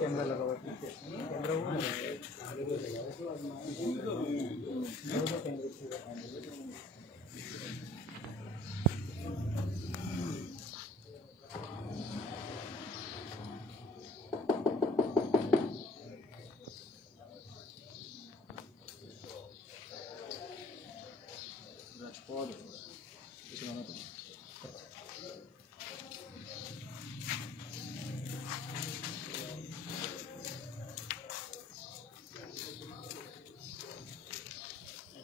Camera लगा हुआ है, कैमरा वो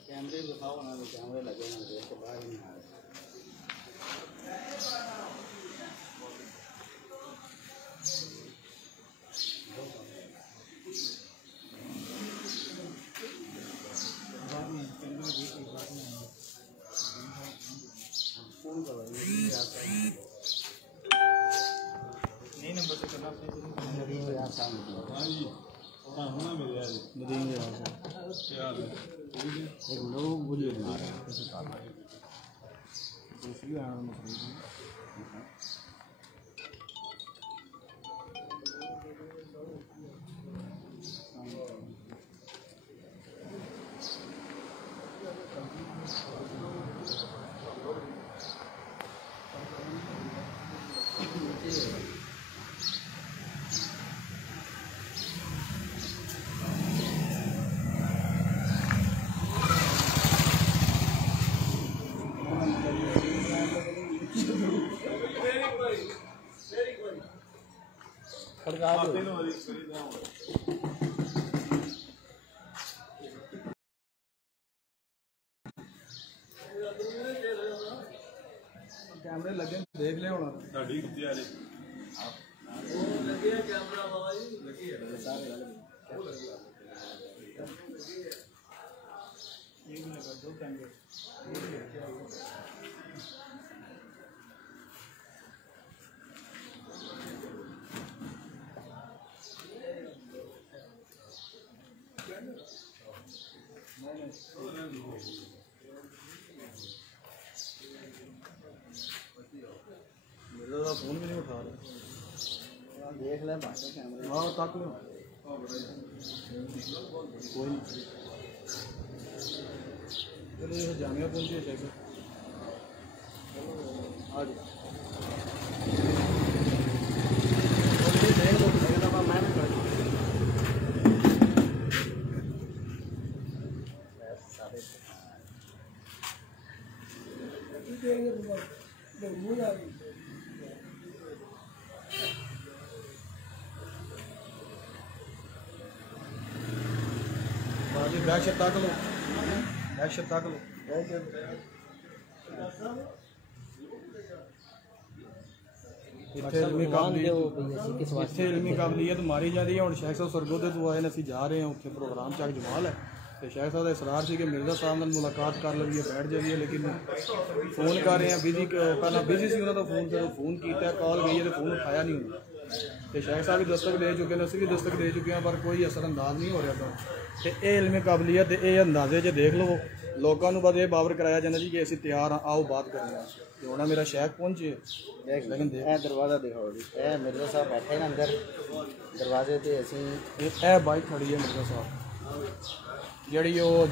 कैमरे दिखाओ ना, कैमरे लगे ना तो बाहर नहीं आ रहे। नहीं नंबर से करना एक लोग बोलिए बना रहे हैं कैसे काम है दूसरी कैमरे लगे देख ले होना साड़ी कितनी आ रही वो लगे कैमरा बाबा जी लगी है सारे ये भी लगा दो कैमरे फोन भी नहीं उठा रहा देख ले कैमरे हाँ तक लो कोई नहीं चलो जामिया पहुंचे कैसे आ जाओ बैग से ताक लो बैग से ताक लो इतने इलमी काबलियत मारी जा रही है। और शेख साहब सरगोदे तो आए असी जा रहे हैं उत्थे प्रोग्राम चक जमाल है तो शेख साहब का इसरार से कि मिर्जा साहब नाल मुलाकात कर लगी बैठ जाइए लेकिन फोन कर रहे हैं बिजी पहला बिजी सी उन्होंने फोन जो फोन किया कॉल गई है तो फोन उठाया नहीं उन्होंने तो शेख साहब भी दस्तक दे चुके हैं असी भी दस्तक दे चुके हैं पर कोई असरअंदाज नहीं हो रहा तो ये इलमी काबलियत ये अंदाजे जो देख लो लोगों को बस ये बावर कराया जाना जी कि असं तैयार हाँ आओ बात करना तो होना मेरा शेख पहुंचे लेकिन दरवाज़ा दिखाओ जी मिर्जा साहब बैठे ना अंदर दरवाजे से असी बाइक खड़ी है मिर्जा साहब जी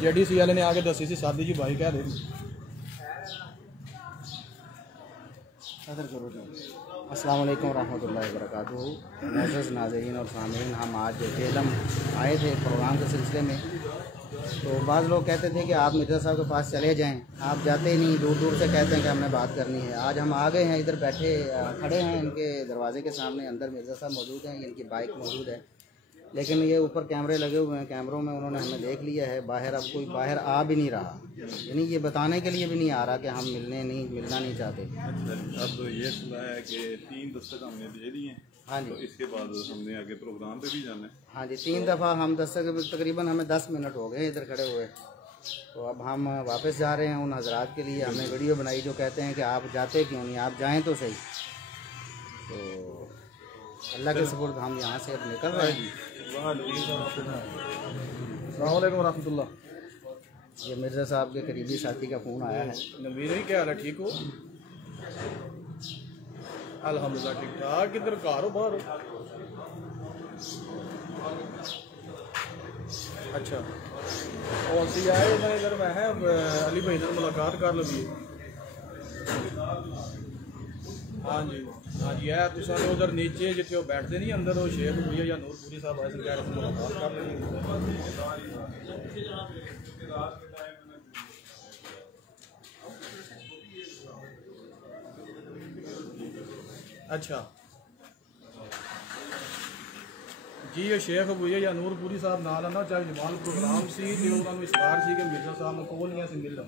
JDC वाले ने आके दसी सी सादी जी बाइक है इधर करो जी। अस्सलाम वालेकुम रहमतुल्लाहि व बरकातुहू। मुअज़्ज़ज़ नाज़रीन और सामीन, हम आज जेलम आए थे प्रोग्राम के सिलसिले में तो बाज़ लोग कहते थे कि आप मिर्ज़ा साहब के पास चले जाएं, आप जाते ही नहीं, दूर दूर से कहते हैं कि हमने बात करनी है। आज हम आ गए हैं, इधर बैठे खड़े हैं इनके दरवाजे के सामने, अंदर मिर्ज़ा साहब मौजूद हैं, इनकी बाइक मौजूद है। लेकिन ये ऊपर कैमरे लगे हुए हैं, कैमरों में उन्होंने हमें देख लिया है। बाहर अब कोई बाहर आ भी नहीं रहा, यानी ये बताने के लिए भी नहीं आ रहा कि हम मिलना नहीं चाहते। अच्छा, अब ये सुना है कि 3 दस्तक हमने दे दी हैं। हाँ जी, तो इसके बाद हमने आगे प्रोग्राम पे भी जाना है। हाँ जी, 3 दफ़ा हम दस्तक, तकरीबन हमें 10 मिनट हो गए इधर खड़े हुए। तो अब हम वापस जा रहे हैं उन हजरात के लिए। हमने वीडियो बनाई जो कहते हैं कि आप जाते क्यों नहीं, आप जाएं तो सही। तो अल्लाह के सुपुर्द हम यहाँ से अब निकल रहे हैं। अस्सलाम वालेकुम रहमतुल्लाह। ये मिर्ज़ा साहब के करीबी साथी का फ़ोन आया है। नवीर क्या हाल है, ठीक हो? अल्हम्दुलिल्लाह ठीक ठाक। किधर घर हो, बाहर हो? अच्छा, और सी आए मैं इधर, मैं है अली भाई से मुलाकात कर लगी। हाँ जी, हाँ जी है तुम उधर नीचे जितने बैठते नहीं अंदर, वो शेख भैया या नूरपुरी साहब आए से मुलाकात कर लगी। अच्छा जी, ये शेख भैया या नूरपुरी साहब नाल ना चाहे जमाल प्रोग्राम सी जो उन्होंने इश्तार सी कि मिर्जा साहब ने कोलियां से मिल लूँ।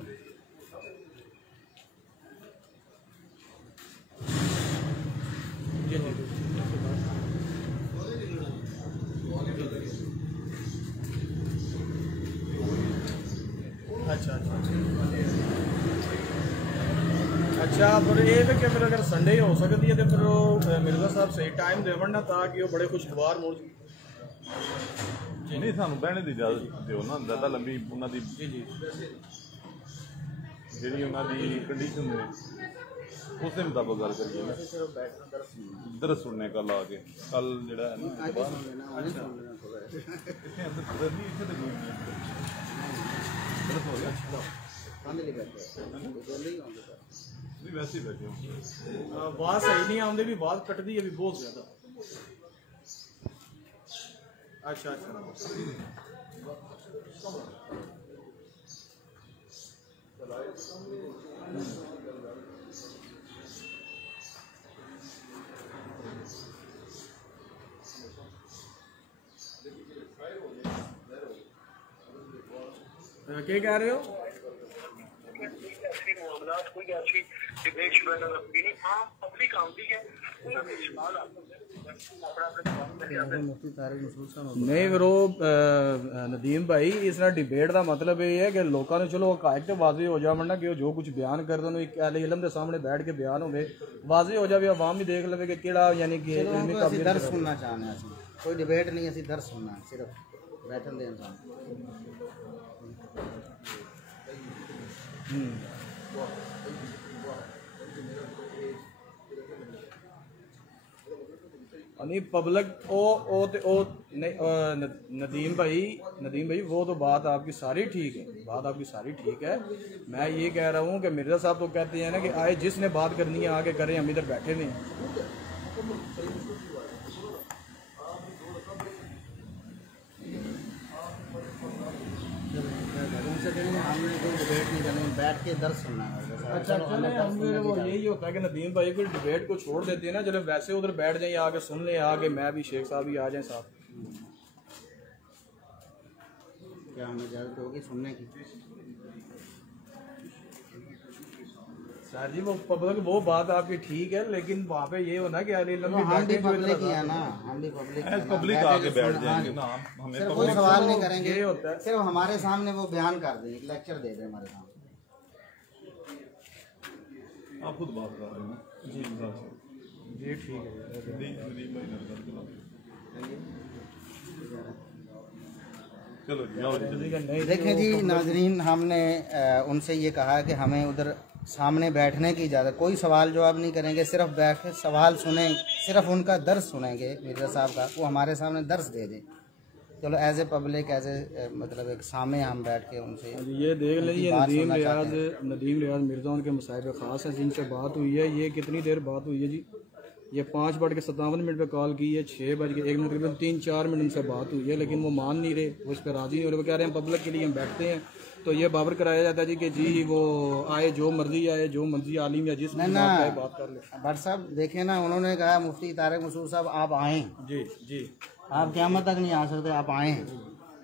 जी जी, अच्छा अच्छा अच्छा, पर ये कि फिर अगर संडे हो सकती है तो फिर वो मिर्जा साहब सही टाइम देवन ना ताकि वो बड़े खुशगवार मुड़ नहीं सानू बहने की इजाजत दो ना, ज़्यादा लंबी उन्होंनी जी जी जी उन्होंने कंडीशन है उसके मुताबिक गल करिए ना। दरस सुनने कल आके कल जड़ा है नहीं वैसे ही बैठे आवाज सही नहीं आती भी, आवाज कटती है भी बहुत ज्यादा। अच्छा अच्छा क्या कह रहे हो? नहीं फिर नदीम भाई इस डिबेट का मतलब ये है कि लोगों ने चलो हकायक तो वाजे हो जाए ना कि जो कुछ बयान करते हैं एक अहले इल्म के सामने बैठ के बयान हो वाजे हो जाए, आवाम भी देख ले कि केड़ा यानी कि दर्स सुनना चाहते हैं। कोई डिबेट नहीं, असं दर्स सुनना सिर्फ बैठन दे इंसान। नहीं पब्लिक नदीम भाई वो तो बात आपकी सारी ठीक है, बात आपकी सारी ठीक है। मैं ये कह रहा हूँ कि मिर्ज़ा साहब तो कहते हैं ना कि आए जिसने बात करनी है आगे करें, हम इधर बैठे नहीं। हमने कोई डिबेट नहीं करनी, बैठ के दर्स सुनना है। अच्छा वो यही होता है कि नदीम भाई को डिबेट को छोड़ देते हैं ना, चलो वैसे उधर बैठ जाइए आगे सुन ले, आगे मैं भी शेख साहब भी आ जाए साथ। क्या हमें इजाज़त होगी सुनने की? सर जी वो पब्लिक वो बात आपकी ठीक है, लेकिन वहाँ पे ये होना कि हम भी पब्लिक ही है ना, हम भी पब्लिक आके बैठ जाएंगे ना, हमें सिर्फ कोई सवाल नहीं करेंगे, ये होता है सिर्फ हमारे सामने वो बयान कर दें, एक लेक्चर दे दें हमारे सामने। आप खुद बात कर रहे हैं जी ठीक है। चलो देखें जी नाजरीन, हमने उनसे ये कहा कि हमें उधर सामने बैठने की इजाज़त, कोई सवाल जवाब नहीं करेंगे, सिर्फ बैठ के सवाल सुने, सिर्फ उनका दर्स सुनेंगे मिर्ज़ा साहब का, वो हमारे सामने दर्स दे दें। चलो as a public, as a मतलब एक सामने हम बैठ के उनसे ये देख लीजिए नदीम रियाज मिर्ज़ा उनके मसाइब ख़ास हैं जिनसे बात हुई है। ये कितनी देर बात हुई है जी? ये 5:57 पे कॉल की है, 6:01 तकरीबन 3-4 मिनट उनसे बात हुई है, लेकिन वो मान नहीं रहे, वो इस पर राज़ी नहीं हो रहे। वो कह रहे हैं पब्लिक के लिए हम बैठते हैं, तो ये बाबर कराया जाता है जी कि जी वो आए जो मर्जी आए, जो मर्जी आलिम या जिस बात कर ले। भट्ट साहब देखें ना, उन्होंने कहा मुफ्ती तारिक मसूद साहब आप आएँ जी जी, आप क़यामत तक नहीं आ सकते, आप आए हैं,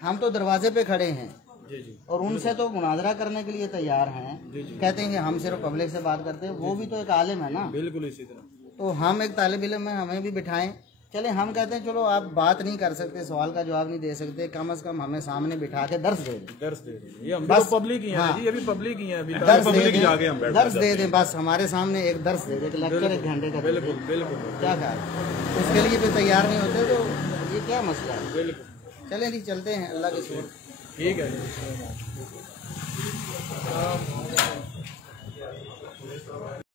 हम तो दरवाजे पे खड़े हैं जी जी और उनसे तो मुनाजरा करने के लिए तैयार हैं। कहते हैं कि हम सिर्फ पब्लिक से बात करते हैं, वो भी तो एक आलिम है ना। बिल्कुल इसी तरह। तो हम एक तालिब इल्म हैं, हमें भी बिठाएं। चले हम कहते हैं चलो आप बात नहीं कर सकते, सवाल का जवाब नहीं दे सकते, कम से कम हमें सामने बिठा के दर्स दे दें। दर्स दे दें, ये हम बस, तो पब्लिक ही हैं हाँ। जी, ये भी पब्लिक ही हैं अभी। दर्स दे पब्लिक जाके हम दें, बैठ दर्स दे दें, बस हमारे सामने एक दर्स दे दें, एक लेक्चर 1 घंटे का दे दें। बिल्कुल बिल्कुल क्या ख्याल, उसके लिए भी तैयार नहीं होते तो ये क्या मसला है। बिल्कुल। चलें जी, चलते हैं, अल्लाह के शुक्र। ठीक है।